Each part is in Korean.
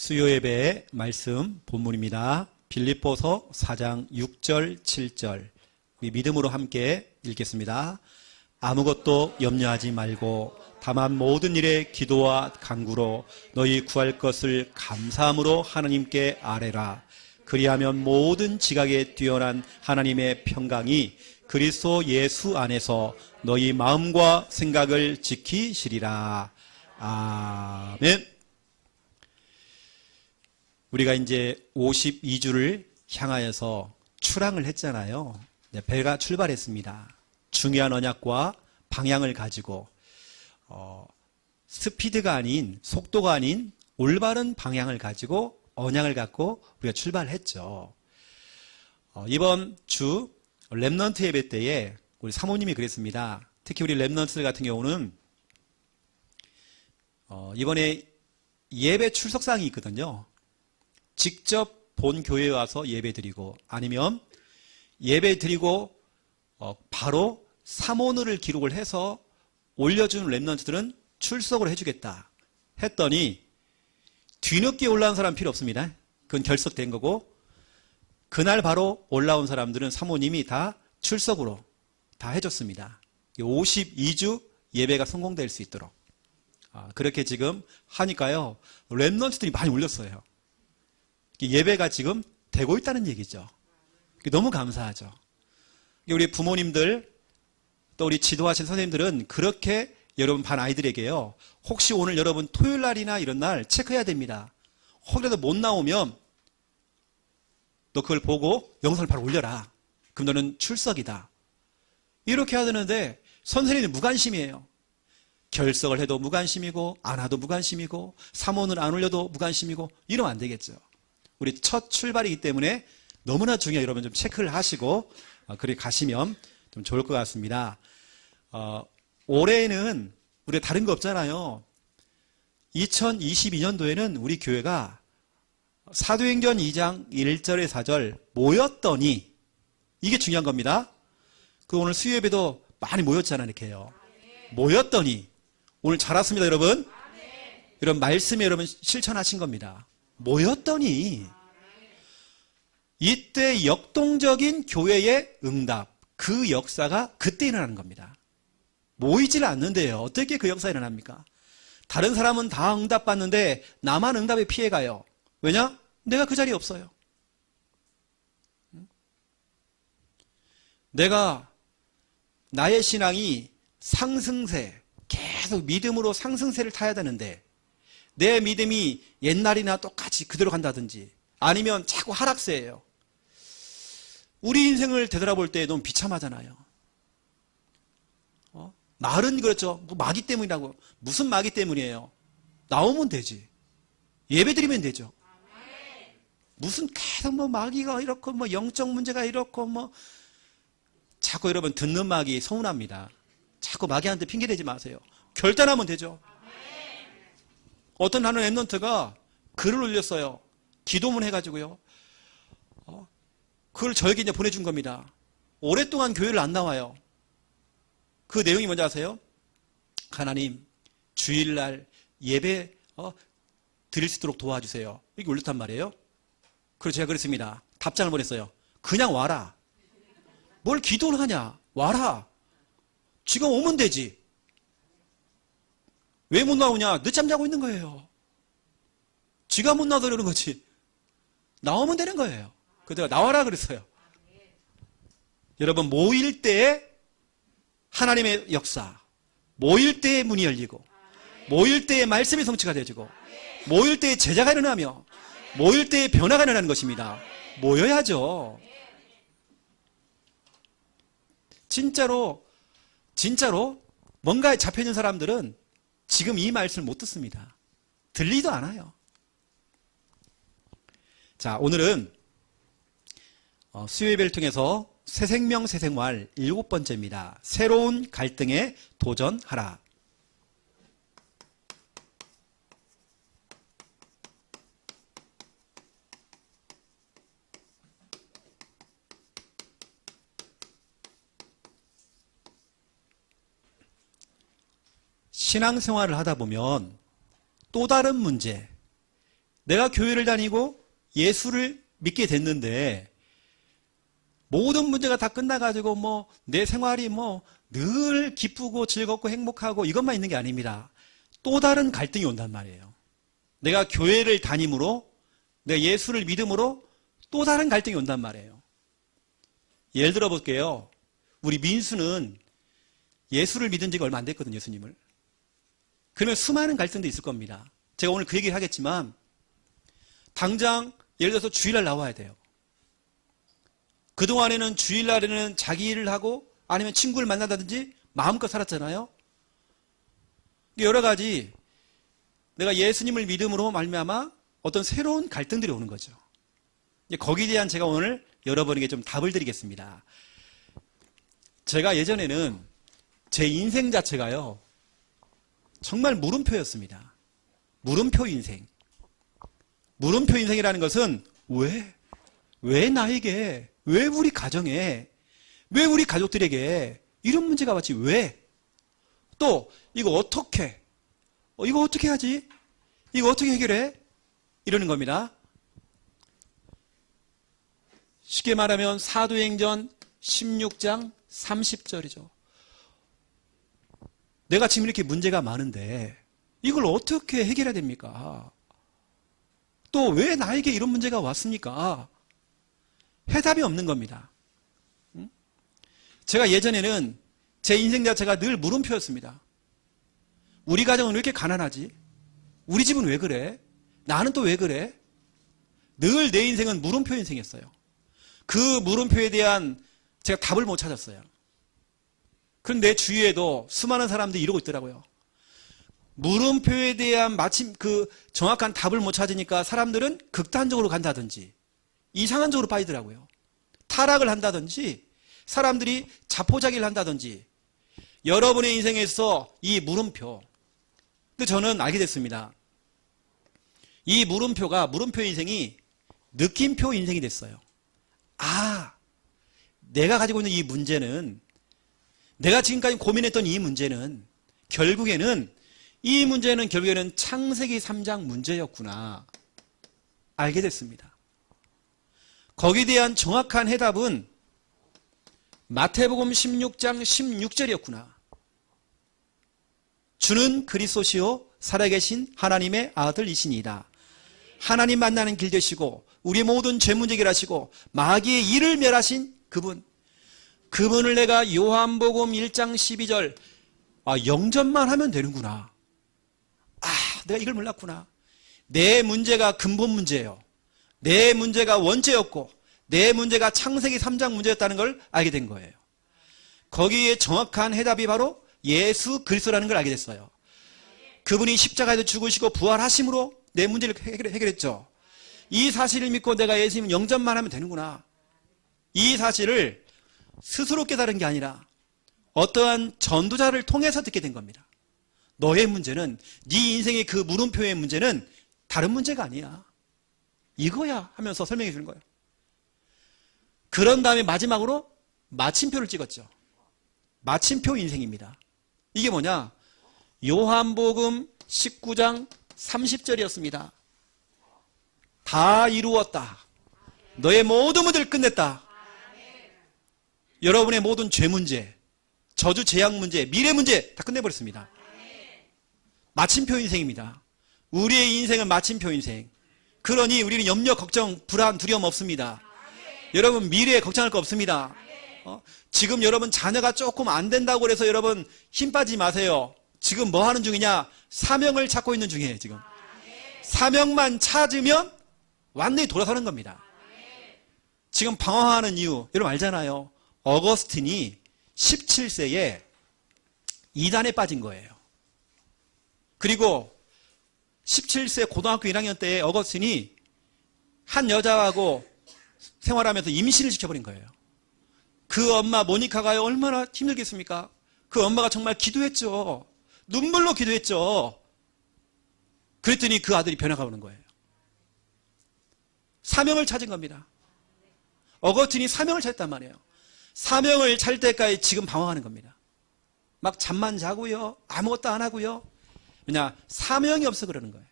수요 예배의 말씀 본문입니다. 빌립보서 4장 6절 7절 우리 믿음으로 함께 읽겠습니다. 아무것도 염려하지 말고 다만 모든 일에 기도와 간구로 너희 구할 것을 감사함으로 하나님께 아뢰라. 그리하면 모든 지각에 뛰어난 하나님의 평강이 그리스도 예수 안에서 너희 마음과 생각을 지키시리라. 아멘. 우리가 이제 52주를 향하여서 출항을 했잖아요. 배가 출발했습니다. 중요한 언약과 방향을 가지고 스피드가 아닌, 속도가 아닌 올바른 방향을 가지고 언약을 갖고 우리가 출발했죠. 이번 주 렘넌트 예배 때에 우리 사모님이 그랬습니다. 특히 우리 렘넌트 같은 경우는 이번에 예배 출석상이 있거든요. 직접 본 교회에 와서 예배 드리고, 아니면 예배 드리고 바로 사모늘을 기록을 해서 올려준 렘넌트들은 출석을 해주겠다 했더니, 뒤늦게 올라온 사람 필요 없습니다. 그건 결석된 거고, 그날 바로 올라온 사람들은 사모님이 다 출석으로 다 해줬습니다. 52주 예배가 성공될 수 있도록. 그렇게 지금 하니까요, 렘넌트들이 많이 올렸어요. 예배가 지금 되고 있다는 얘기죠. 너무 감사하죠. 우리 부모님들, 또 우리 지도하신 선생님들은 그렇게 여러분 반 아이들에게요, 혹시 오늘 여러분 토요일 날이나 이런 날 체크해야 됩니다. 혹이라도 못 나오면 너 그걸 보고 영상을 바로 올려라. 그럼 너는 출석이다. 이렇게 해야 되는데 선생님은 무관심이에요. 결석을 해도 무관심이고, 안 와도 무관심이고, 사모는 안 올려도 무관심이고, 이러면 안 되겠죠. 우리 첫 출발이기 때문에 너무나 중요해요. 여러분 좀 체크를 하시고 그렇게 가시면 좀 좋을 것 같습니다. 올해는 우리가 다른 거 없잖아요. 2022년도에는 우리 교회가 사도행전 2장 1절에 4절 모였더니, 이게 중요한 겁니다. 그 오늘 수요예배도 많이 모였잖아요. 이렇게요. 모였더니, 오늘 잘 왔습니다, 여러분. 이런 말씀에 여러분 실천하신 겁니다. 모였더니, 이때 역동적인 교회의 응답, 그 역사가 그때 일어나는 겁니다. 모이질 않는데요, 어떻게 그 역사가 일어납니까? 다른 사람은 다 응답받는데 나만 응답에 피해가요. 왜냐? 내가 그 자리에 없어요. 내가 나의 신앙이 상승세, 계속 믿음으로 상승세를 타야 되는데 내 믿음이 옛날이나 똑같이 그대로 간다든지, 아니면 자꾸 하락세예요. 우리 인생을 되돌아볼 때 너무 비참하잖아요. 말은 그렇죠. 마귀 때문이라고. 무슨 마귀 때문이에요? 나오면 되지. 예배 드리면 되죠. 무슨 계속 마귀가 이렇고 영적 문제가 이렇고 자꾸 여러분 듣는 마귀 서운합니다. 자꾸 마귀한테 핑계대지 마세요. 결단하면 되죠. 어떤 하는 렘넌트가 글을 올렸어요. 기도문 해가지고요. 그걸 저에게 이제 보내준 겁니다. 오랫동안 교회를 안 나와요. 그 내용이 뭔지 아세요? 하나님, 주일날 예배 드릴 수 있도록 도와주세요. 이렇게 올렸단 말이에요. 그래서 제가 그랬습니다. 답장을 보냈어요. 그냥 와라. 뭘 기도를 하냐? 와라. 지금 오면 되지. 왜 못 나오냐? 늦잠 자고 있는 거예요. 지가 못 나와서 그러는 거지. 나오면 되는 거예요. 그래서 내가 나와라 그랬어요. 여러분, 모일 때에 하나님의 역사, 모일 때에 문이 열리고, 모일 때에 말씀이 성취가 되어지고, 모일 때에 제자가 일어나며, 모일 때에 변화가 일어나는 것입니다. 모여야죠. 진짜로 뭔가에 잡혀있는 사람들은 지금 이 말씀을 못 듣습니다. 들리도 않아요. 자, 오늘은 수요예배를 통해서 새 생명 새 생활 7번째입니다. 새로운 갈등에 도전하라. 신앙생활을 하다 보면 또 다른 문제, 내가 교회를 다니고 예수를 믿게 됐는데 모든 문제가 다 끝나가지고 뭐 내 생활이 뭐 늘 기쁘고 즐겁고 행복하고 이것만 있는 게 아닙니다. 또 다른 갈등이 온단 말이에요. 내가 교회를 다님으로, 내가 예수를 믿음으로 또 다른 갈등이 온단 말이에요. 예를 들어 볼게요. 우리 민수는 예수를 믿은 지가 얼마 안 됐거든요, 예수님을. 그러면 수많은 갈등도 있을 겁니다. 제가 오늘 그 얘기를 하겠지만 당장 예를 들어서 주일날 나와야 돼요. 그동안에는 주일날에는 자기 일을 하고 아니면 친구를 만나다든지 마음껏 살았잖아요. 여러 가지 내가 예수님을 믿음으로 말미암아 어떤 새로운 갈등들이 오는 거죠. 거기에 대한 제가 오늘 여러분에게 좀 답을 드리겠습니다. 제가 예전에는 제 인생 자체가요, 정말 물음표였습니다. 물음표 인생. 물음표 인생이라는 것은 왜 나에게, 왜 우리 가정에, 왜 우리 가족들에게 이런 문제가 왔지? 왜? 또 이거 어떻게? 이거 어떻게 하지? 이거 어떻게 해결해? 이러는 겁니다. 쉽게 말하면 사도행전 16장 30절이죠. 내가 지금 이렇게 문제가 많은데 이걸 어떻게 해결해야 됩니까? 또 왜 나에게 이런 문제가 왔습니까? 해답이 없는 겁니다. 제가 예전에는 제 인생 자체가 늘 물음표였습니다. 우리 가정은 왜 이렇게 가난하지? 우리 집은 왜 그래? 나는 또 왜 그래? 늘 내 인생은 물음표 인생이었어요. 그 물음표에 대한 제가 답을 못 찾았어요. 그런데 내 주위에도 수많은 사람들이 이러고 있더라고요. 물음표에 대한 마침 그 정확한 답을 못 찾으니까 사람들은 극단적으로 간다든지 이상한 쪽으로 빠지더라고요. 타락을 한다든지 사람들이 자포자기를 한다든지 여러분의 인생에서 이 물음표, 근데 저는 알게 됐습니다. 이 물음표 인생이 느낌표 인생이 됐어요. 내가 가지고 있는 이 문제는, 내가 지금까지 고민했던 이 문제는 결국에는 창세기 3장 문제였구나 알게 됐습니다. 거기에 대한 정확한 해답은 마태복음 16장 16절이었구나. 주는 그리스도시요 살아계신 하나님의 아들이시니이다. 하나님 만나는 길 되시고 우리의 모든 죄 문제 해결하시고 마귀의 일을 멸하신 그분을 내가 요한복음 1장 12절 영접만 하면 되는구나. 내가 이걸 몰랐구나. 내 문제가 근본 문제예요. 내 문제가 원죄였고 내 문제가 창세기 3장 문제였다는 걸 알게 된 거예요. 거기에 정확한 해답이 바로 예수 그리스도라는 걸 알게 됐어요. 그분이 십자가에서 죽으시고 부활하심으로 내 문제를 해결했죠. 이 사실을 믿고 내가 예수님 영접만 하면 되는구나. 이 사실을 스스로 깨달은 게 아니라 어떠한 전도자를 통해서 듣게 된 겁니다. 너의 문제는, 네 인생의 그 물음표의 문제는 다른 문제가 아니야. 이거야 하면서 설명해 주는 거예요. 그런 다음에 마지막으로 마침표를 찍었죠. 마침표 인생입니다. 이게 뭐냐? 요한복음 19장 30절이었습니다. 다 이루었다. 너의 모든 문제를 끝냈다. 여러분의 모든 죄 문제, 저주 재앙 문제, 미래 문제 다 끝내버렸습니다. 마침표 인생입니다. 우리의 인생은 마침표 인생. 그러니 우리는 염려, 걱정, 불안, 두려움 없습니다. 여러분 미래에 걱정할 거 없습니다. 지금 여러분 자녀가 조금 안 된다고 해서 여러분 힘 빠지지 마세요. 지금 뭐 하는 중이냐? 사명을 찾고 있는 중이에요. 지금 사명만 찾으면 완전히 돌아서는 겁니다. 지금 방황하는 이유 여러분 알잖아요. 어거스틴이 17세에 이단에 빠진 거예요. 그리고 17세 고등학교 1학년 때에 어거스틴이 한 여자하고 생활하면서 임신을 시켜버린 거예요. 그 엄마 모니카가 얼마나 힘들겠습니까? 그 엄마가 정말 기도했죠. 눈물로 기도했죠. 그랬더니 그 아들이 변화가 오는 거예요. 사명을 찾은 겁니다. 어거스틴이 사명을 찾았단 말이에요. 사명을 찾을 때까지 지금 방황하는 겁니다. 막 잠만 자고요. 아무것도 안 하고요. 왜냐? 사명이 없어 그러는 거예요.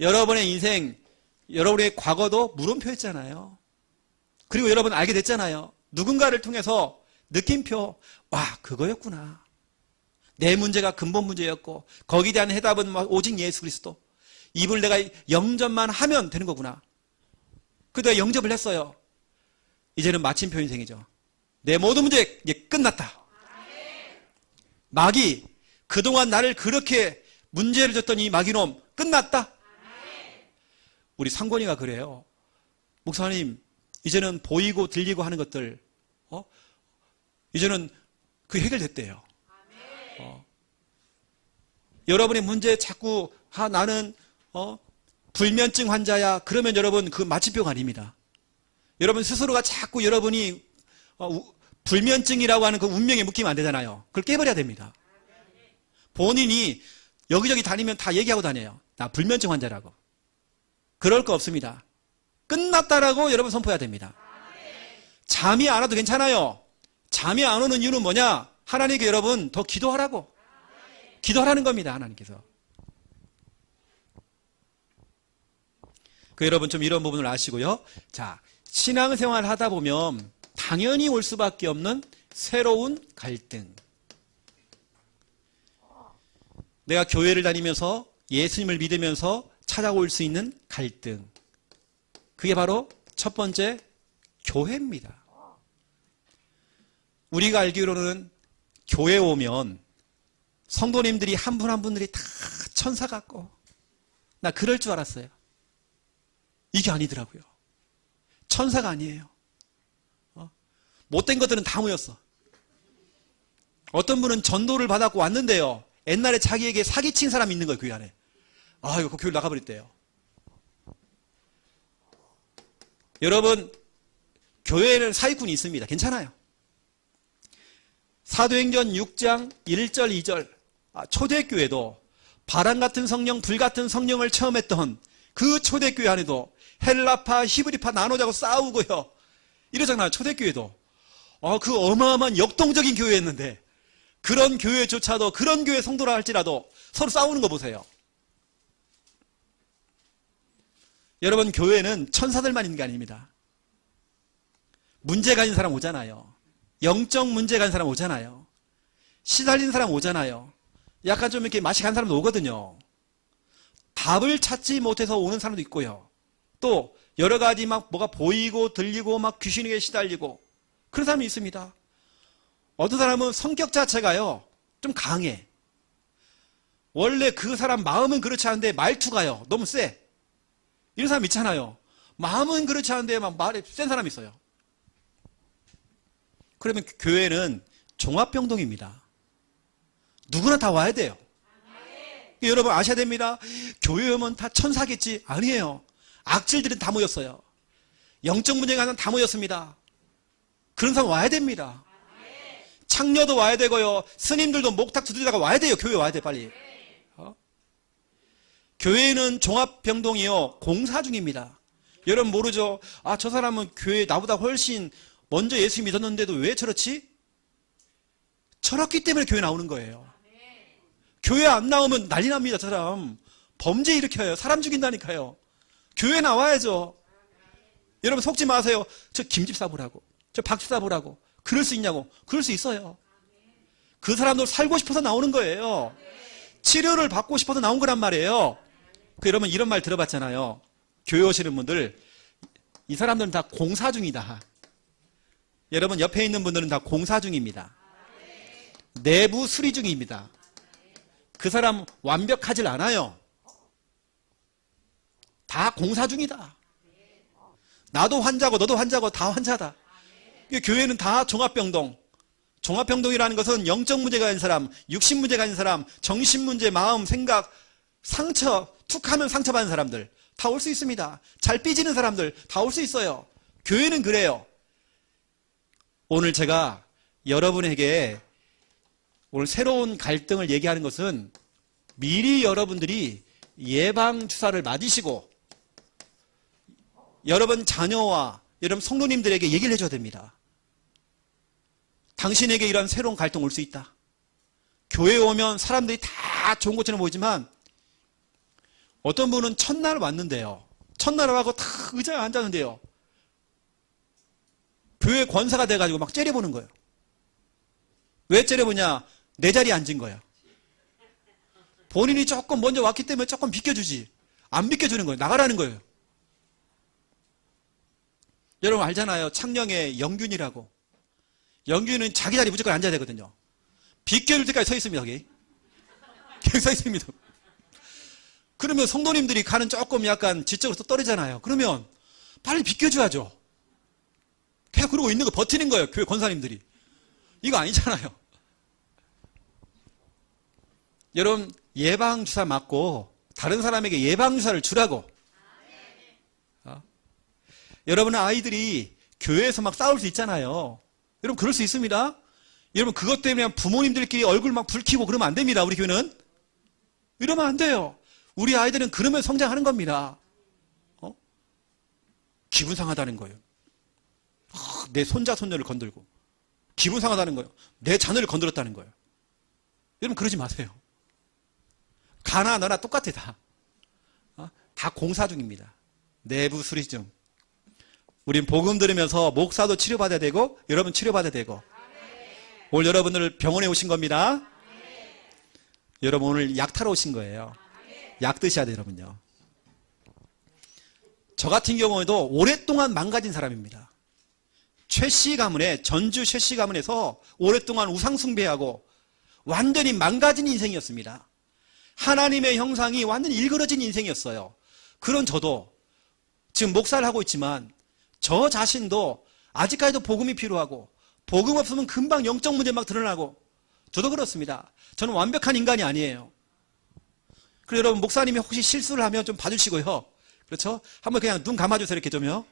여러분의 인생, 여러분의 과거도 물음표였잖아요. 그리고 여러분 알게 됐잖아요. 누군가를 통해서 느낌표, 와, 그거였구나. 내 문제가 근본 문제였고 거기에 대한 해답은 오직 예수 그리스도. 이분을 내가 영접만 하면 되는 거구나. 그래서 내가 영접을 했어요. 이제는 마침표 인생이죠. 내 모든 문제 이제 끝났다. 마귀, 그동안 나를 그렇게 문제를 줬던 이 마귀놈 끝났다. 우리 상권이가 그래요. 목사님, 이제는 보이고 들리고 하는 것들 이제는 그 해결됐대요. 여러분의 문제 자꾸 나는 불면증 환자야. 그러면 여러분 그 마취병 아닙니다. 여러분 스스로가 자꾸 여러분이 불면증이라고 하는 그 운명에 묶이면 안 되잖아요. 그걸 깨버려야 됩니다. 본인이 여기저기 다니면 다 얘기하고 다녀요. 나 불면증 환자라고. 그럴 거 없습니다. 끝났다라고 여러분 선포해야 됩니다. 잠이 안 와도 괜찮아요. 잠이 안 오는 이유는 뭐냐? 하나님께 여러분 더 기도하라고. 기도하라는 겁니다. 하나님께서. 여러분 좀 이런 부분을 아시고요. 자, 신앙생활 하다 보면 당연히 올 수밖에 없는 새로운 갈등. 내가 교회를 다니면서 예수님을 믿으면서 찾아올 수 있는 갈등. 그게 바로 첫 번째 교회입니다. 우리가 알기로는 교회 오면 성도님들이 한 분 한 분들이 다 천사 같고 나 그럴 줄 알았어요. 이게 아니더라고요. 천사가 아니에요. 못된 것들은 다 모였어. 어떤 분은 전도를 받았고 왔는데요. 옛날에 자기에게 사기친 사람이 있는 거예요. 교회 안에. 아이고, 그 교회를 나가버렸대요. 여러분, 교회에는 사기꾼이 있습니다. 괜찮아요. 사도행전 6장 1절 2절 초대교회도 바람 같은 성령, 불 같은 성령을 체험했던 그 초대교회 안에도 헬라파, 히브리파 나누자고 싸우고요. 이러잖아요. 초대교회도. 그 어마어마한 역동적인 교회였는데 그런 교회조차도 그런 교회 성도라 할지라도 서로 싸우는 거 보세요. 여러분, 교회는 천사들만 있는 게 아닙니다. 문제가 있는 사람 오잖아요. 영적 문제가 있는 사람 오잖아요. 시달린 사람 오잖아요. 약간 좀 이렇게 맛이 간 사람도 오거든요. 답을 찾지 못해서 오는 사람도 있고요. 또 여러 가지 막 뭐가 보이고 들리고 막 귀신에게 시달리고 그런 사람이 있습니다. 어떤 사람은 성격 자체가요 좀 강해. 원래 그 사람 마음은 그렇지 않은데 말투가요 너무 세. 이런 사람 있잖아요. 마음은 그렇지 않은데 막 말이 센 사람이 있어요. 그러면 교회는 종합병동입니다. 누구나 다 와야 돼요. 여러분 아셔야 됩니다. 교회 오면 다 천사겠지? 아니에요. 악질들은 다 모였어요. 영적 문제가 하나 다 모였습니다. 그런 사람 와야 됩니다. 창녀도 와야 되고요. 스님들도 목탁 두드리다가 와야 돼요. 교회 와야 돼 빨리. 교회는 종합병동이요 공사 중입니다. 여러분 모르죠? 저 사람은 교회 나보다 훨씬 먼저 예수 믿었는데도 왜 저렇지? 저렇기 때문에 교회 나오는 거예요. 교회 안 나오면 난리 납니다. 저 사람 범죄 일으켜요. 사람 죽인다니까요. 교회 나와야죠. 여러분 속지 마세요. 저 김집사 보라고, 저 박집사 보라고 그럴 수 있냐고. 그럴 수 있어요. 그 사람도 살고 싶어서 나오는 거예요. 치료를 받고 싶어서 나온 거란 말이에요. 여러분 이런 말 들어봤잖아요. 교회 오시는 분들 이 사람들은 다 공사 중이다. 여러분 옆에 있는 분들은 다 공사 중입니다. 내부 수리 중입니다. 그 사람 완벽하질 않아요. 다 공사 중이다. 나도 환자고 너도 환자고 다 환자다. 교회는 다 종합병동. 종합병동이라는 것은 영적 문제가 있는 사람, 육신 문제가 있는 사람, 정신 문제, 마음, 생각, 상처, 툭 하면 상처받는 사람들 다 올 수 있습니다. 잘 삐지는 사람들 다 올 수 있어요. 교회는 그래요. 오늘 제가 여러분에게 오늘 새로운 갈등을 얘기하는 것은 미리 여러분들이 예방주사를 맞으시고 여러분 자녀와 여러분 성도님들에게 얘기를 해줘야 됩니다. 당신에게 이런 새로운 갈등 올 수 있다. 교회에 오면 사람들이 다 좋은 것처럼 보이지만 어떤 분은 첫날 왔는데요. 첫날 와서 다 의자에 앉았는데요. 교회 권사가 돼가지고 막 째려보는 거예요. 왜 째려보냐? 내 자리에 앉은 거예요. 본인이 조금 먼저 왔기 때문에 조금 비켜주지. 안 비켜주는 거예요. 나가라는 거예요. 여러분 알잖아요. 창녕에 영균이라고. 영균은 자기 자리에 무조건 앉아야 되거든요. 비켜줄 때까지 서 있습니다. 여기. 계속 서 있습니다. 그러면 성도님들이 가는 조금 약간 지적으로 또 떨어지잖아요. 그러면 빨리 비켜줘야죠. 계속 그러고 있는 거 버티는 거예요. 교회 권사님들이. 이거 아니잖아요. 여러분 예방주사 맞고 다른 사람에게 예방주사를 주라고. 여러분의 아이들이 교회에서 막 싸울 수 있잖아요. 여러분 그럴 수 있습니다. 여러분 그것 때문에 부모님들끼리 얼굴 막 붉히고 그러면 안 됩니다. 우리 교회는. 이러면 안 돼요. 우리 아이들은 그러면 성장하는 겁니다. 기분 상하다는 거예요. 내 손자 손녀를 건들고 기분 상하다는 거예요. 내 자녀를 건드렸다는 거예요. 여러분 그러지 마세요. 가나 너나 똑같아 다. 다 공사 중입니다. 내부 수리 중. 우린 복음 들으면서 목사도 치료받아야 되고 여러분 치료받아야 되고. 오늘 여러분들 병원에 오신 겁니다. 여러분 오늘 약 타러 오신 거예요. 약 드셔야 돼요, 여러분요. 저 같은 경우에도 오랫동안 망가진 사람입니다. 최씨 가문에, 전주 최씨 가문에서 오랫동안 우상숭배하고 완전히 망가진 인생이었습니다. 하나님의 형상이 완전히 일그러진 인생이었어요. 그런 저도 지금 목사를 하고 있지만 저 자신도 아직까지도 복음이 필요하고 복음 없으면 금방 영적 문제 막 드러나고 저도 그렇습니다. 저는 완벽한 인간이 아니에요. 그래서 여러분 목사님이 혹시 실수를 하면 좀 봐주시고요. 그렇죠? 한번 그냥 눈 감아주세요. 이렇게 좀요.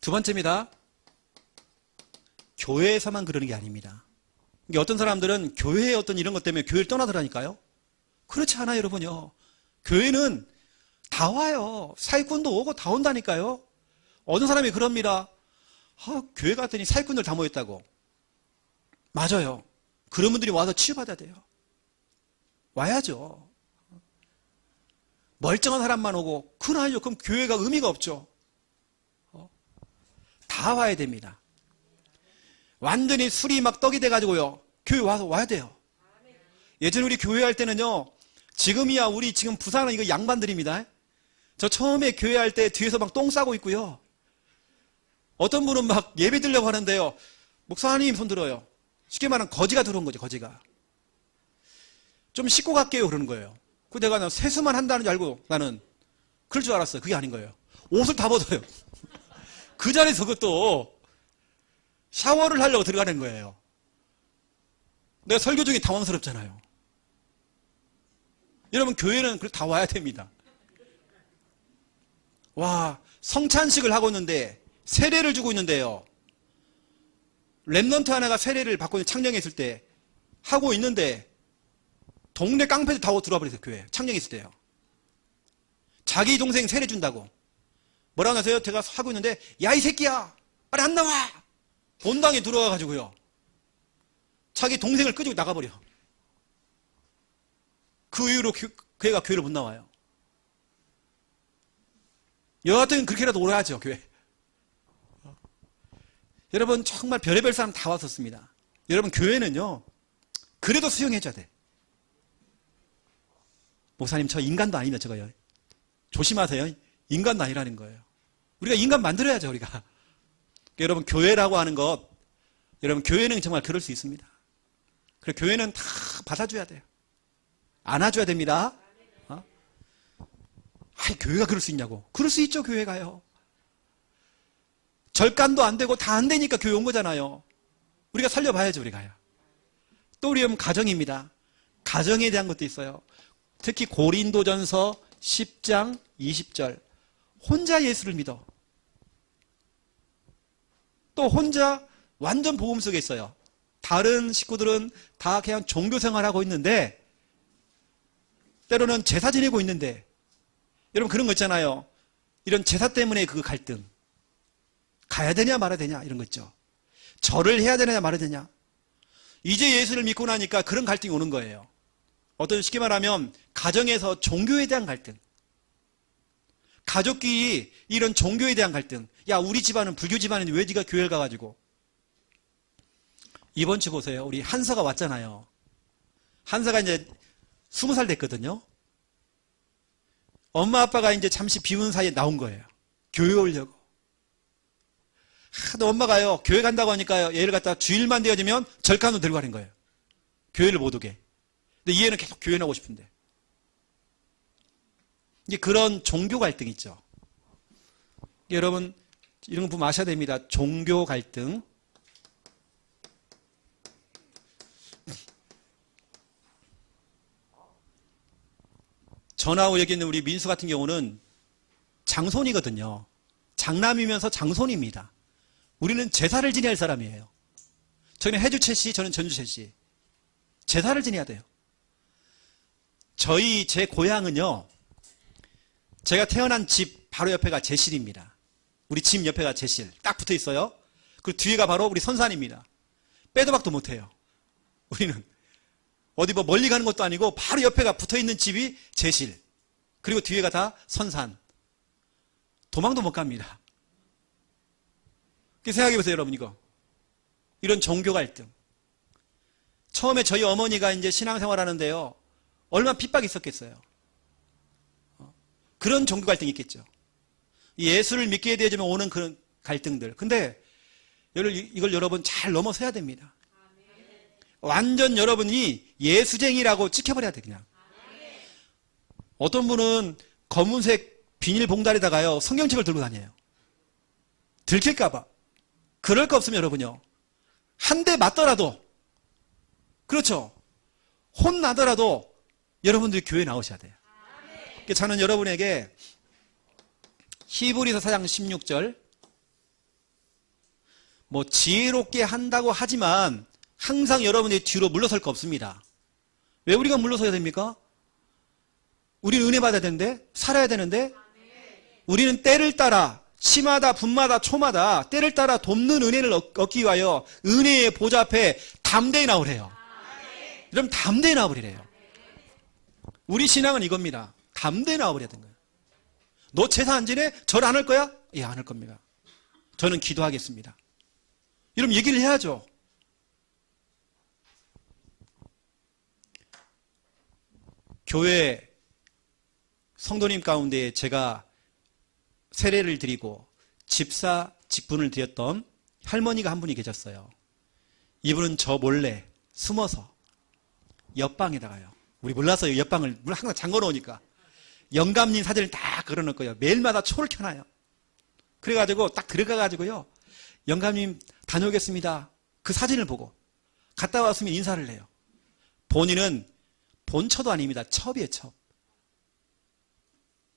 두 번째입니다. 교회에서만 그러는 게 아닙니다. 어떤 사람들은 교회의 어떤 이런 것 때문에 교회를 떠나더라니까요. 그렇지 않아요, 여러분요. 교회는 다 와요. 사기꾼도 오고 다 온다니까요. 어떤 사람이 그럽니다. 교회 갔더니 사기꾼들 다 모였다고. 맞아요. 그런 분들이 와서 치유받아야 돼요. 와야죠. 멀쩡한 사람만 오고 그건 아니죠. 그럼 교회가 의미가 없죠. 다 와야 됩니다. 완전히 술이 막 떡이 돼가지고요. 교회 와야 돼요. 예전에 우리 교회 할 때는요. 지금이야 우리 지금 부산은 이거 양반들입니다. 저 처음에 교회 할 때 뒤에서 막 똥 싸고 있고요. 어떤 분은 막 예배 드리려고 하는데요. 목사님 손 들어요. 쉽게 말하면 거지가 들어온 거죠. 거지가. 좀 씻고 갈게요. 그러는 거예요. 그 내가 세수만 한다는 줄 알고 나는 그럴 줄 알았어요. 그게 아닌 거예요. 옷을 다 벗어요. 그 자리에서 그것도 샤워를 하려고 들어가는 거예요. 내가 설교 중에 당황스럽잖아요. 여러분 교회는 다 와야 됩니다. 와, 성찬식을 하고 있는데 세례를 주고 있는데요. 랩넌트 하나가 세례를 받고 창녕에 있을 때 하고 있는데 동네 깡패들 다 들어와 버렸어요. 교회 창녕에 있을 때요. 자기 동생 세례 준다고 뭐라고 하세요? 제가 하고 있는데 야 이 새끼야 빨리 안 나와. 본당에 들어와 가지고요. 자기 동생을 끄집고 나가버려. 그 이후로 그 애가 교회를 못 나와요. 여하튼 그렇게라도 오라하죠. 교회. 여러분 정말 별의별 사람 다 왔었습니다. 여러분 교회는요. 그래도 수용해줘야 돼. 목사님 저 인간도 아닙니다. 저거요. 조심하세요. 인간도 아니라는 거예요. 우리가 인간 만들어야죠. 우리가. 여러분 교회라고 하는 것 여러분 교회는 정말 그럴 수 있습니다. 그래 교회는 다 받아줘야 돼요. 안아줘야 됩니다. 교회가 그럴 수 있냐고. 그럴 수 있죠. 교회가요. 절간도 안 되고 다 안 되니까 교회 온 거잖아요. 우리가 살려봐야죠. 우리가요. 또 우리 가정입니다. 가정에 대한 것도 있어요. 특히 고린도전서 10장 20절 혼자 예수를 믿어. 또 혼자 완전 복음 속에 있어요. 다른 식구들은 다 그냥 종교생활하고 있는데 때로는 제사 지내고 있는데 여러분 그런 거 있잖아요. 이런 제사 때문에 그 갈등 가야 되냐 말아야 되냐 이런 거 있죠. 절을 해야 되느냐 말아야 되냐. 이제 예수를 믿고 나니까 그런 갈등이 오는 거예요. 어떤 쉽게 말하면 가정에서 종교에 대한 갈등, 가족끼리 이런 종교에 대한 갈등. 야, 우리 집안은 불교 집안인데 왜 네가 교회를 가가지고. 이번 주 보세요. 우리 한서가 왔잖아요. 한서가 이제 20살 됐거든요. 엄마 아빠가 이제 잠시 비운 사이에 나온 거예요. 교회 오려고. 하도 엄마가요, 교회 간다고 하니까요, 얘를 갖다 주일만 되어지면 절간으로 들고 가는 거예요. 교회를 못 오게. 근데 이 애는 계속 교회 나오고 싶은데. 이게 그런 종교 갈등 있죠. 여러분, 이런 거 보면 아셔야 됩니다. 종교 갈등. 전하고 여기 있는 우리 민수 같은 경우는 장손이거든요. 장남이면서 장손입니다. 우리는 제사를 지내야 할 사람이에요. 저희는 해주채 씨, 저는 전주채 씨. 제사를 지내야 돼요. 제 고향은요, 제가 태어난 집 바로 옆에가 제실입니다. 우리 집 옆에가 제실. 딱 붙어 있어요. 그리고 뒤에가 바로 우리 선산입니다. 빼도 박도 못해요. 우리는. 어디 뭐 멀리 가는 것도 아니고 바로 옆에가 붙어 있는 집이 제실. 그리고 뒤에가 다 선산. 도망도 못 갑니다. 생각해 보세요, 여러분, 이거. 이런 종교 갈등. 처음에 저희 어머니가 이제 신앙생활 하는데요, 얼마나 핍박이 있었겠어요. 그런 종교 갈등이 있겠죠. 예수를 믿게 되어지면 오는 그런 갈등들. 근데 이걸 여러분 잘 넘어서야 됩니다. 완전 여러분이 예수쟁이라고 찍혀버려야 돼, 그냥. 어떤 분은 검은색 비닐봉다리에다가요, 성경책을 들고 다녀요. 들킬까봐. 그럴 거 없으면 여러분요, 한 대 맞더라도, 그렇죠, 혼나더라도 여러분들이 교회에 나오셔야 돼요. 그러니까 저는 여러분에게 히브리서 4장 16절, 뭐 지혜롭게 한다고 하지만 항상 여러분이 뒤로 물러설 거 없습니다. 왜 우리가 물러서야 됩니까? 우리는 은혜 받아야 되는데, 살아야 되는데, 우리는 때를 따라 시마다 분마다 초마다 때를 따라 돕는 은혜를 얻기 위하여 은혜의 보좌 앞에 담대히 나오래요. 여러분, 담대히 나와버리래요. 우리 신앙은 이겁니다. 담대히 나와버려야 되는 거예요. 너 제사 안 지내? 절 안 할 거야? 예, 안 할 겁니다. 저는 기도하겠습니다. 여러분, 얘기를 해야죠. 교회 성도님 가운데 제가 세례를 드리고 집사 직분을 드렸던 할머니가 한 분이 계셨어요. 이분은 저 몰래 숨어서 옆방에다가요, 우리 몰라서 옆방을 항상 잠궈 놓으니까 영감님 사진을 딱 걸어놓고요, 매일마다 초를 켜놔요. 그래가지고 딱 들어가가지고요, 영감님 다녀오겠습니다. 그 사진을 보고 갔다 왔으면 인사를 해요. 본인은 본처도 아닙니다. 첩이에요, 첩.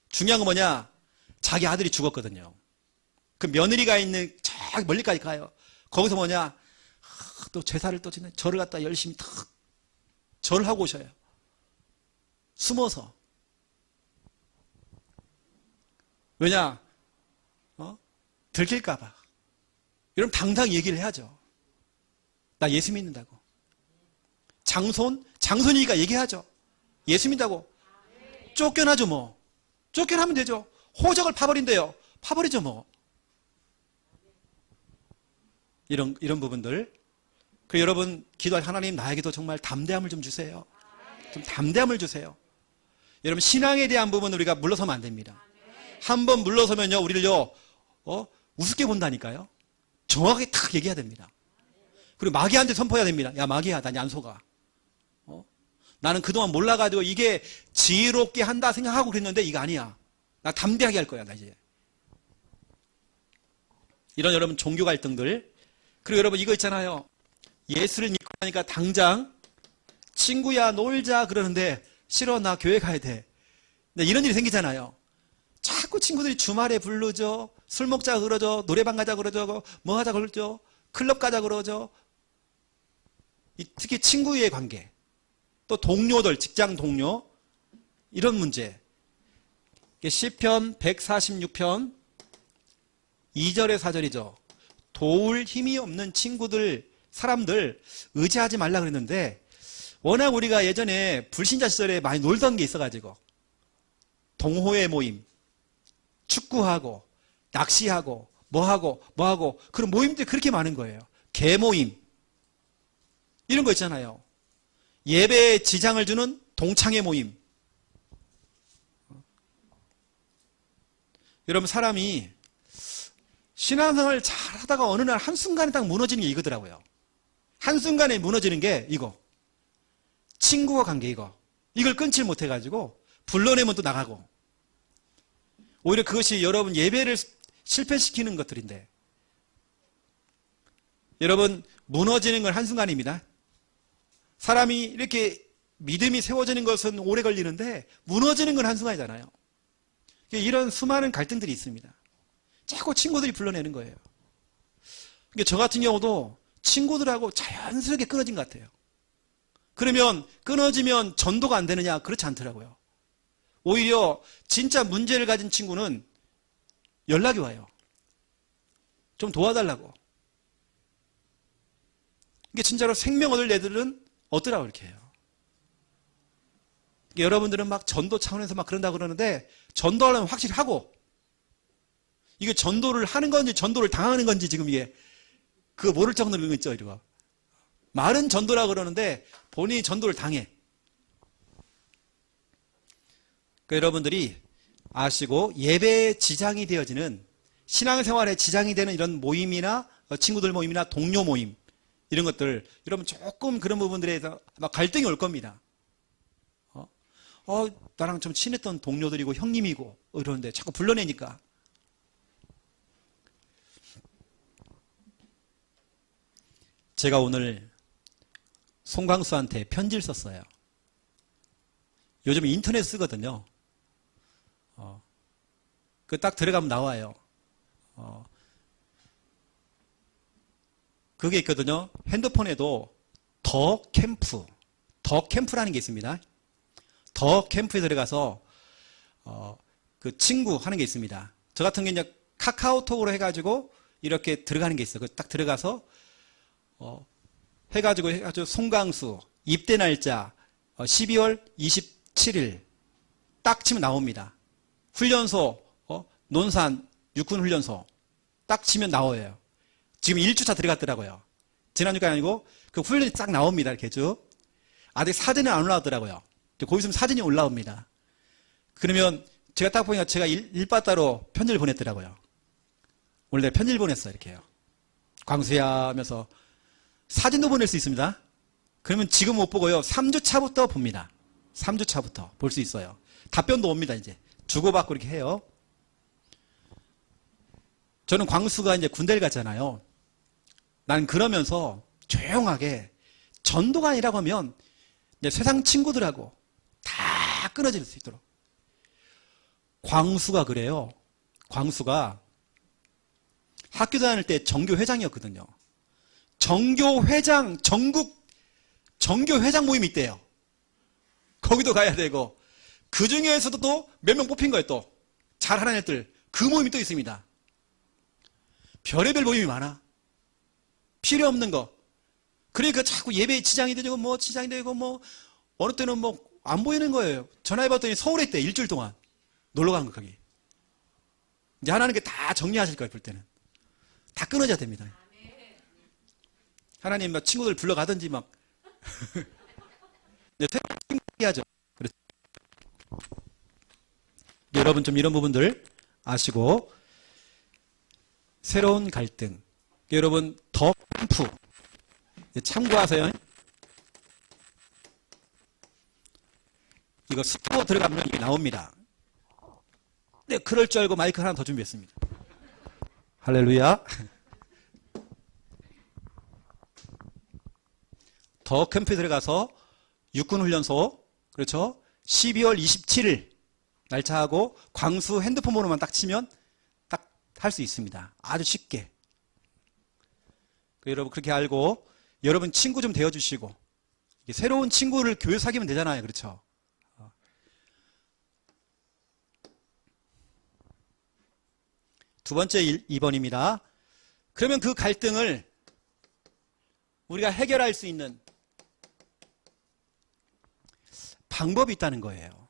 중요한 건 뭐냐? 자기 아들이 죽었거든요. 그 며느리가 있는 저 멀리까지 가요. 거기서 뭐냐? 또 제사를 또 지내. 절을 갖다 열심히 탁 절을 하고 오셔요. 숨어서. 왜냐? 들킬까봐. 여러분, 당당히 얘기를 해야죠. 나 예수 믿는다고. 장손이니까 얘기하죠. 예수 믿는다고. 쫓겨나죠, 뭐. 쫓겨나면 되죠. 호적을 파버린대요. 파버리죠, 뭐. 이런 부분들. 그 여러분, 기도할 하나님, 나에게도 정말 담대함을 좀 주세요. 좀 담대함을 주세요. 여러분, 신앙에 대한 부분은 우리가 물러서면 안 됩니다. 한번 물러서면요, 우리를요, 우습게 본다니까요. 정확하게 탁 얘기해야 됩니다. 그리고 마귀한테 선포해야 됩니다. 야, 마귀야, 난 안 속아. 나는 그동안 몰라가지고 이게 지혜롭게 한다 생각하고 그랬는데 이거 아니야. 나 담대하게 할 거야, 나 이제. 이런 여러분 종교 갈등들. 그리고 여러분 이거 있잖아요. 예수를 믿고 나니까 당장 친구야 놀자 그러는데 싫어, 나 교회 가야 돼. 이런 일이 생기잖아요. 자꾸 친구들이 주말에 부르죠. 술 먹자 그러죠. 노래방 가자 그러죠. 뭐 하자 그러죠. 클럽 가자 그러죠. 특히 친구의 관계. 또 동료들, 직장 동료, 이런 문제. 시편 146편 2절의 4절이죠. 도울 힘이 없는 친구들, 사람들 의지하지 말라 그랬는데 워낙 우리가 예전에 불신자 시절에 많이 놀던 게 있어가지고 동호회 모임, 축구하고 낚시하고 뭐하고 그런 모임들이 그렇게 많은 거예요. 개모임 이런 거 있잖아요. 예배에 지장을 주는 동창회 모임. 여러분 사람이 신앙생활을 잘 하다가 어느 날 한순간에 딱 무너지는 게 이거더라고요. 한순간에 무너지는 게 이거. 친구와 관계 이걸 끊지 못해가지고 불러내면 또 나가고 오히려 그것이 여러분 예배를 실패시키는 것들인데 여러분 무너지는 건 한순간입니다. 사람이 이렇게 믿음이 세워지는 것은 오래 걸리는데 무너지는 건 한순간이잖아요. 이런 수많은 갈등들이 있습니다. 자꾸 친구들이 불러내는 거예요. 저 같은 경우도 친구들하고 자연스럽게 끊어진 것 같아요. 그러면 끊어지면 전도가 안 되느냐? 그렇지 않더라고요. 오히려 진짜 문제를 가진 친구는 연락이 와요. 좀 도와달라고. 이게 진짜로 생명 얻을 애들은 어떠라고 이렇게 해요. 여러분들은 막 전도 차원에서 막 그런다고 그러는데 전도하려면 확실히 하고 이게 전도를 하는 건지 전도를 당하는 건지 지금 이게 그거 모를 정도로 그런 거 있죠. 이거. 말은 전도라고 그러는데 본인이 전도를 당해. 그러니까 여러분들이 아시고 예배에 지장이 되어지는 신앙생활에 지장이 되는 이런 모임이나 친구들 모임이나 동료 모임 이런 것들 여러분 조금 그런 부분들에 대해서 막 갈등이 올 겁니다. 나랑 좀 친했던 동료들이고 형님이고 이러는데 자꾸 불러내니까 제가 오늘 송광수한테 편지를 썼어요. 요즘 인터넷 쓰거든요. 그 딱 들어가면 나와요. 그게 있거든요. 핸드폰에도 더 캠프라는 게 있습니다. 더 캠프에 들어가서 그 친구 하는 게 있습니다. 저 같은 경우는 이제 카카오톡으로 해가지고 이렇게 들어가는 게 있어요. 딱 들어가서 해가지고 송광수 입대 날짜 12월 27일 딱 치면 나옵니다. 훈련소 논산 육군훈련소 딱 치면 나와요. 지금 1주차 들어갔더라고요. 지난주가 아니고 그 훈련이 딱 나옵니다. 이렇게 쭉. 아직 사진은 안 올라오더라고요. 거기 있으면 사진이 올라옵니다. 그러면 제가 딱 보니까 제가 일바따로 편지를 보냈더라고요. 오늘 내가 편지를 보냈어 이렇게요. 광수야 하면서 사진도 보낼 수 있습니다. 그러면 지금 못 보고요. 3주차부터 봅니다. 3주차부터 볼 수 있어요. 답변도 옵니다. 이제 주고받고 이렇게 해요. 저는 광수가 이제 군대를 갔잖아요. 난 그러면서 조용하게 전도가 아니라고 하면 이제 세상 친구들하고 다 끊어질 수 있도록. 광수가 그래요. 광수가 학교 다닐 때 정교회장이었거든요. 정교회장, 전국 정교회장 모임이 있대요. 거기도 가야 되고, 그 중에서도 또 몇 명 뽑힌 거예요, 또. 잘하는 애들. 그 모임이 또 있습니다. 별의별 모임이 많아. 필요 없는 거. 그러니까 자꾸 예배에 지장이 되고, 어느 때는 안 보이는 거예요. 전화해봤더니 서울에 있대, 일주일 동안. 놀러 간 거, 거기. 이제 하나님께 다 정리하실 거예요, 볼 때는. 다 끊어져야 됩니다. 하나님 막 친구들 불러가든지 막. 새로운 하죠. 여러분 좀 이런 부분들 아시고 새로운 갈등. 여러분 더 캠프 참고하세요. 이거 스토어 들어가면 이게 나옵니다. 네, 그럴 줄 알고 마이크 하나 더 준비했습니다. 할렐루야. 더 캠프에 들어가서 육군훈련소, 그렇죠? 12월 27일 날짜하고 광수 핸드폰 번호만 딱 치면 딱 할 수 있습니다. 아주 쉽게. 여러분 그렇게 알고 여러분 친구 좀 되어주시고 새로운 친구를 교회 사귀면 되잖아요. 그렇죠? 두 번째 2번입니다. 그러면 그 갈등을 우리가 해결할 수 있는 방법이 있다는 거예요.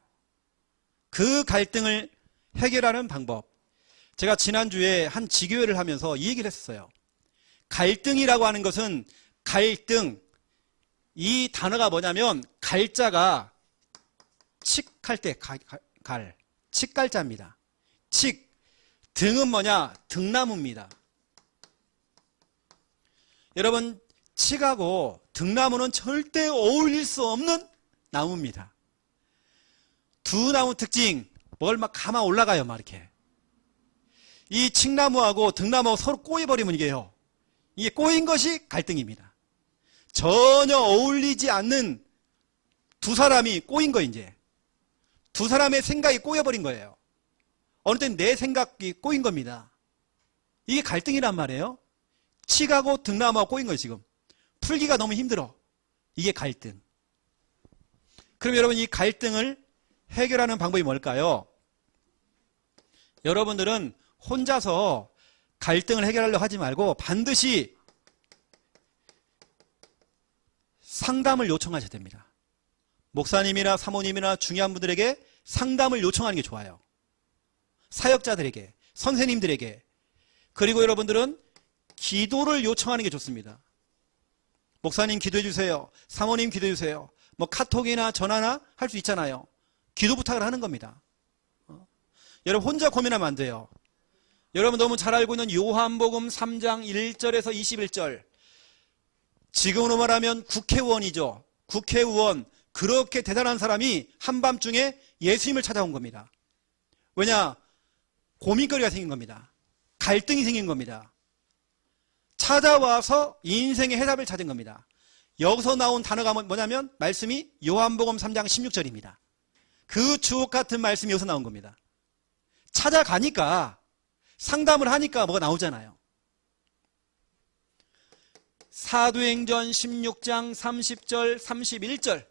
그 갈등을 해결하는 방법. 제가 지난주에 한 지교회를 하면서 이 얘기를 했었어요. 갈등이라고 하는 것은 갈등, 이 단어가 뭐냐면 갈자가 칙할 때 칙갈자입니다. 칙, 등은 뭐냐? 등나무입니다. 여러분, 칡하고 등나무는 절대 어울릴 수 없는 나무입니다. 두 나무 특징, 뭘 막 감아 올라가요, 막 이렇게. 이 칡나무하고 등나무하고 서로 꼬여버리면 이게 꼬인 것이 갈등입니다. 전혀 어울리지 않는 두 사람이 꼬인 거, 이제. 두 사람의 생각이 꼬여버린 거예요. 어느 때는 내 생각이 꼬인 겁니다. 이게 갈등이란 말이에요. 칡하고 등나무하고 꼬인 거예요, 지금. 풀기가 너무 힘들어. 이게 갈등. 그럼 여러분, 이 갈등을 해결하는 방법이 뭘까요? 여러분들은 혼자서 갈등을 해결하려고 하지 말고 반드시 상담을 요청하셔야 됩니다. 목사님이나 사모님이나 중요한 분들에게 상담을 요청하는 게 좋아요. 사역자들에게, 선생님들에게. 그리고 여러분들은 기도를 요청하는 게 좋습니다. 목사님 기도해 주세요. 사모님 기도해 주세요. 뭐 카톡이나 전화나 할 수 있잖아요. 기도 부탁을 하는 겁니다. 여러분 혼자 고민하면 안 돼요. 여러분 너무 잘 알고 있는 요한복음 3장 1절에서 21절. 지금으로 말하면 국회의원이죠. 국회의원. 그렇게 대단한 사람이 한밤중에 예수님을 찾아온 겁니다. 왜냐? 고민거리가 생긴 겁니다. 갈등이 생긴 겁니다. 찾아와서 인생의 해답을 찾은 겁니다. 여기서 나온 단어가 뭐냐면 말씀이 요한복음 3장 16절입니다. 그 주옥 같은 말씀이 여기서 나온 겁니다. 찾아가니까 상담을 하니까 뭐가 나오잖아요. 사도행전 16장 30절 31절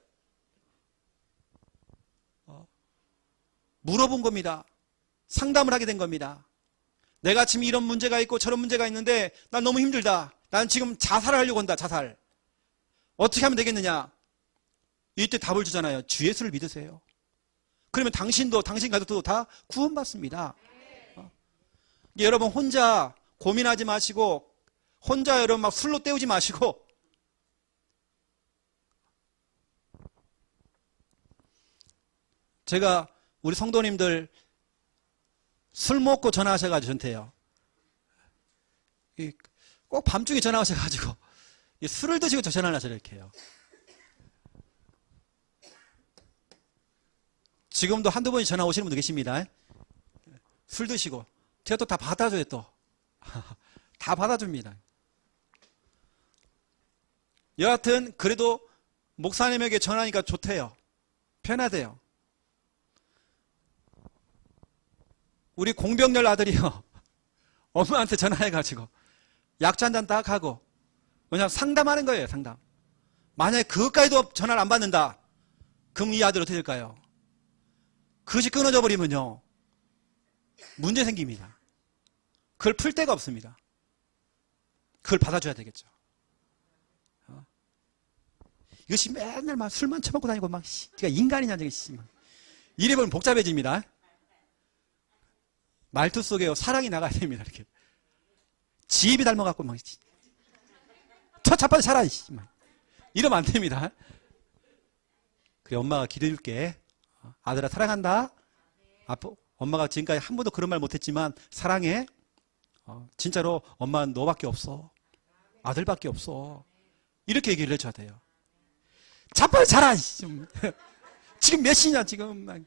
물어본 겁니다. 상담을 하게 된 겁니다. 내가 지금 이런 문제가 있고 저런 문제가 있는데 난 너무 힘들다. 난 지금 자살을 하려고 한다. 자살. 어떻게 하면 되겠느냐? 이때 답을 주잖아요. 주 예수를 믿으세요. 그러면 당신 가족도 다 구원받습니다. 여러분 혼자 고민하지 마시고 혼자 여러분 막 술로 때우지 마시고 제가 우리 성도님들 술 먹고 전화하셔가지고 저한테요. 꼭 밤중에 전화하셔가지고 술을 드시고 저 전화를 하셔 이렇게 해요. 지금도 한두 번이 전화 오시는 분도 계십니다. 술 드시고 제가 또 다 받아줘요 또. 다 받아줍니다. 여하튼 그래도 목사님에게 전화하니까 좋대요. 편하대요. 우리 공병렬 아들이요. 엄마한테 전화해가지고 약주 한잔 딱 하고 왜냐면 상담하는 거예요. 상담. 만약에 그것까지도 전화를 안 받는다. 그럼 이 아들 어떻게 될까요? 그것이 끊어져 버리면요. 문제 생깁니다. 그걸 풀 데가 없습니다. 그걸 받아줘야 되겠죠. 이것이 맨날 막 술만 처먹고 다니고 막 네가 인간이냐 저게 이래 보면 복잡해집니다. 말투 속에 사랑이 나가야 됩니다. 이렇게 지입이 닮아갖고 막 저 자빠져 살아 이러면 안 됩니다. 그래 엄마가 기도해줄게. 아들아 사랑한다. 엄마가 지금까지 한 번도 그런 말 못했지만 사랑해. 진짜로 엄마는 너밖에 없어. 아들밖에 없어. 이렇게 얘기를 해줘야 돼요. 자빠져 자라. 지금 몇 시냐 지금.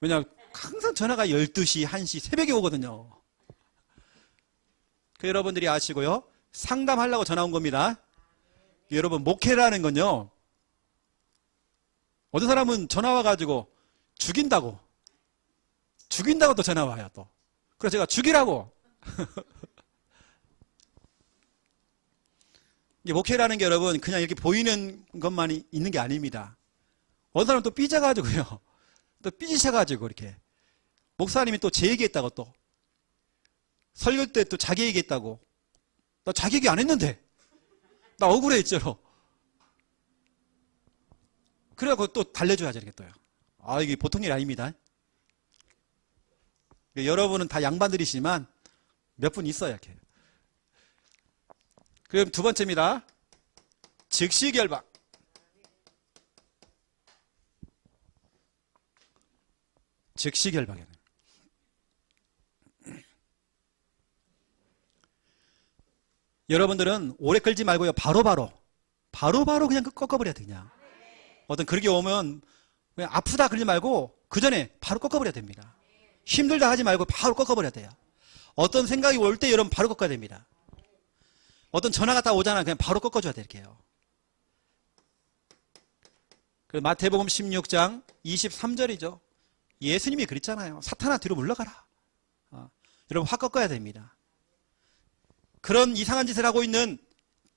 왜냐 항상 전화가 12시, 1시, 새벽에 오거든요. 여러분들이 아시고요. 상담하려고 전화 온 겁니다. 여러분 목회라는 건요. 어떤 사람은 전화 와가지고 죽인다고 또 전화 와요 또. 그래서 제가 죽이라고. 이게 목회라는 게 여러분 그냥 이렇게 보이는 것만 있는 게 아닙니다. 어떤 사람은 또 삐져가지고요. 또 삐지셔가지고 이렇게 목사님이 또 제 얘기했다고 또 설교 때 또 자기 얘기했다고 나 자기 얘기 안 했는데. 나 억울해, 있죠. 그래갖고 또 달래줘야죠, 이렇게 또요. 아, 이게 보통 일 아닙니다. 여러분은 다 양반들이시지만 몇 분 있어야 이렇게. 그럼 두 번째입니다. 즉시 결박. 즉시 결박이에요. 여러분들은 오래 끌지 말고요. 바로바로 그냥 꺾어버려야 돼, 그냥. 어떤 그렇게 오면 그냥 아프다 그러지 말고 그 전에 바로 꺾어버려야 됩니다. 힘들다 하지 말고 바로 꺾어버려야 돼요. 어떤 생각이 올 때 여러분 바로 꺾어야 됩니다. 어떤 전화가 딱 오잖아. 그냥 바로 꺾어줘야 돼, 이렇게요. 그 마태복음 16장 23절이죠. 예수님이 그랬잖아요. 사탄아 뒤로 물러가라. 여러분 확 꺾어야 됩니다. 그런 이상한 짓을 하고 있는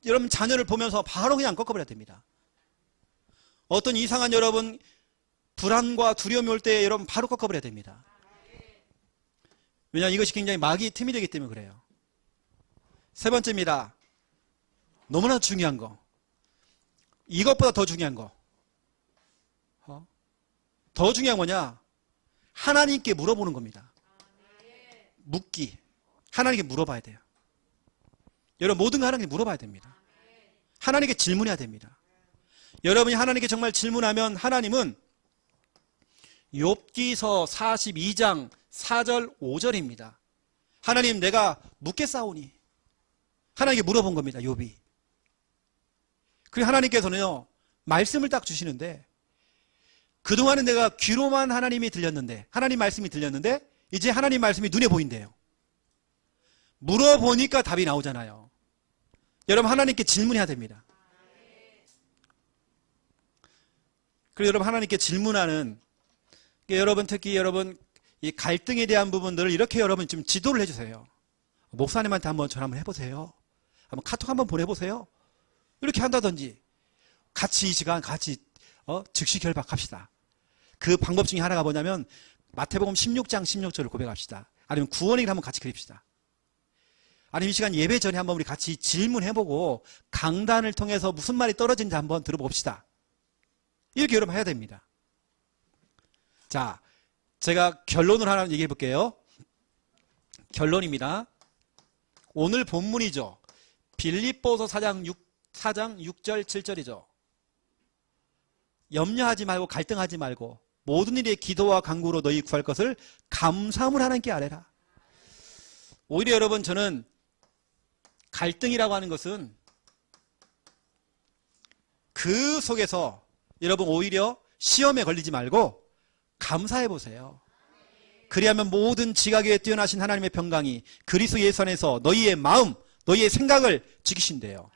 여러분 자녀를 보면서 바로 그냥 꺾어버려야 됩니다. 어떤 이상한 여러분 불안과 두려움이 올 때 여러분 바로 꺾어버려야 됩니다. 왜냐하면 이것이 굉장히 마귀의 틈이 되기 때문에 그래요. 세 번째입니다. 너무나 중요한 거. 이것보다 더 중요한 거. 더 중요한 거냐? 하나님께 물어보는 겁니다. 묻기. 하나님께 물어봐야 돼요. 여러분 모든 거 하나님께 물어봐야 됩니다. 하나님께 질문해야 됩니다. 여러분이 하나님께 정말 질문하면 하나님은 욥기서 42장 4절 5절입니다. 하나님 내가 묻겠사오니. 하나님께 물어본 겁니다. 욥이. 그리고 하나님께서는요 말씀을 딱 주시는데 그동안은 내가 귀로만 하나님이 들렸는데 하나님 말씀이 들렸는데 이제 하나님 말씀이 눈에 보인대요. 물어보니까 답이 나오잖아요. 여러분 하나님께 질문해야 됩니다. 그리고 여러분 하나님께 질문하는 여러분 특히 여러분 이 갈등에 대한 부분들을 이렇게 여러분 좀 지도를 해주세요. 목사님한테 한번 전화 한번 해보세요. 한번 카톡 한번 보내보세요. 이렇게 한다든지 같이 이 시간 같이 즉시 결박합시다. 그 방법 중에 하나가 뭐냐면 마태복음 16장 16절을 고백합시다. 아니면 구원의 길 한번 같이 그립시다. 아니면 이 시간 예배 전에 한번 우리 같이 질문해보고 강단을 통해서 무슨 말이 떨어진지 한번 들어봅시다. 이렇게 여러분 해야 됩니다. 자, 제가 결론을 하나 얘기해 볼게요. 결론입니다. 오늘 본문이죠. 빌립보서 4장 6절 7절이죠. 염려하지 말고 갈등하지 말고 모든 일에 기도와 간구로 너희 구할 것을 감사함을 하나님께 아뢰라. 오히려 여러분 저는 갈등이라고 하는 것은 그 속에서 여러분 오히려 시험에 걸리지 말고 감사해 보세요. 그리하면 모든 지각에 뛰어나신 하나님의 평강이 그리스도 예수 안에서 너희의 마음, 너희의 생각을 지키신대요.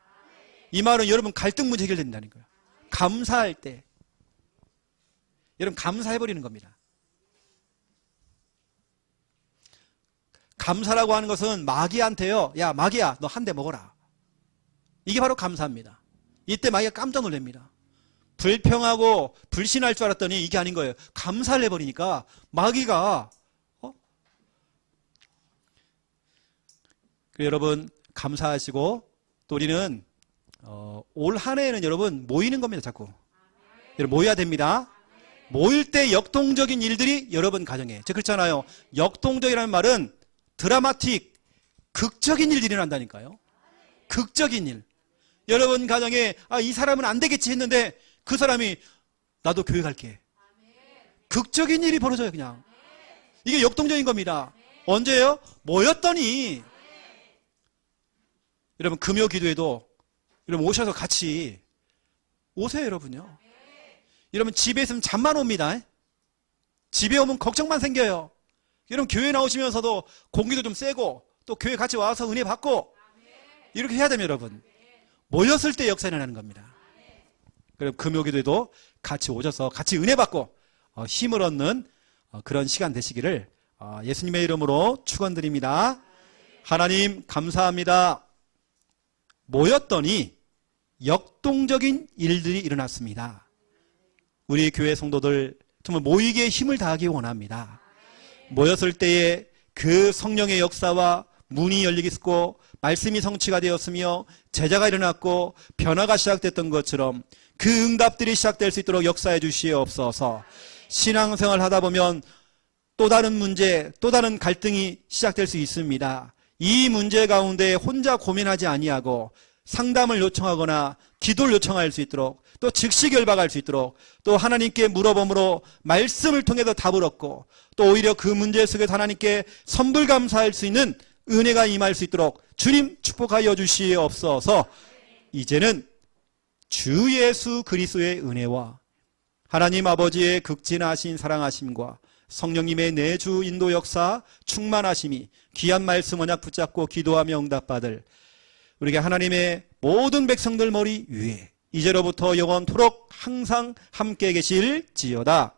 이 말은 여러분 갈등 문제 해결된다는 거예요. 감사할 때 여러분 감사해버리는 겁니다. 감사라고 하는 것은 마귀한테요. 야 마귀야 너 한 대 먹어라. 이게 바로 감사입니다. 이때 마귀가 깜짝 놀랍니다. 불평하고 불신할 줄 알았더니 이게 아닌 거예요. 감사를 해버리니까 마귀가 여러분 감사하시고 또 우리는 올 한 해에는 여러분 모이는 겁니다. 자꾸 여러분 모여야 됩니다. 모일 때 역동적인 일들이 여러분 가정에 제가 그렇잖아요. 역동적이라는 말은 드라마틱 극적인 일들이 일어난다니까요. 극적인 일. 여러분 가정에 이 사람은 안 되겠지 했는데 그 사람이 나도 교회 갈게. 극적인 일이 벌어져요. 그냥 이게 역동적인 겁니다. 언제예요? 모였더니 여러분 금요 기도에도 여러분 오셔서 같이 오세요. 여러분요. 여러분 집에 있으면 잠만 옵니다. 집에 오면 걱정만 생겨요. 여러분 교회 나오시면서도 공기도 좀 쐬고 또 교회 같이 와서 은혜 받고 이렇게 해야 됩니다. 여러분 모였을 때 역사 일어나는 겁니다. 그럼 금요기도에도 같이 오셔서 같이 은혜 받고 힘을 얻는 그런 시간 되시기를 예수님의 이름으로 축원드립니다. 하나님 감사합니다. 모였더니 역동적인 일들이 일어났습니다. 우리 교회 성도들 정말 모이기에 힘을 다하기 원합니다. 모였을 때에 그 성령의 역사와 문이 열리겠고 말씀이 성취가 되었으며 제자가 일어났고 변화가 시작됐던 것처럼 그 응답들이 시작될 수 있도록 역사해 주시옵소서. 신앙생활 하다 보면 또 다른 문제, 또 다른 갈등이 시작될 수 있습니다. 이 문제 가운데 혼자 고민하지 아니하고 상담을 요청하거나 기도를 요청할 수 있도록, 또 즉시 결박할 수 있도록, 또 하나님께 물어봄으로 말씀을 통해서 답을 얻고, 또 오히려 그 문제 속에서 하나님께 선불감사할 수 있는 은혜가 임할 수 있도록 주님 축복하여 주시옵소서. 이제는 주 예수 그리스도의 은혜와 하나님 아버지의 극진하신 사랑하심과 성령님의 내주 인도 역사 충만하심이 귀한 말씀 언약 붙잡고 기도하며 응답받을 우리가 하나님의 모든 백성들 머리 위에 이제로부터 영원토록 항상 함께 계실지어다.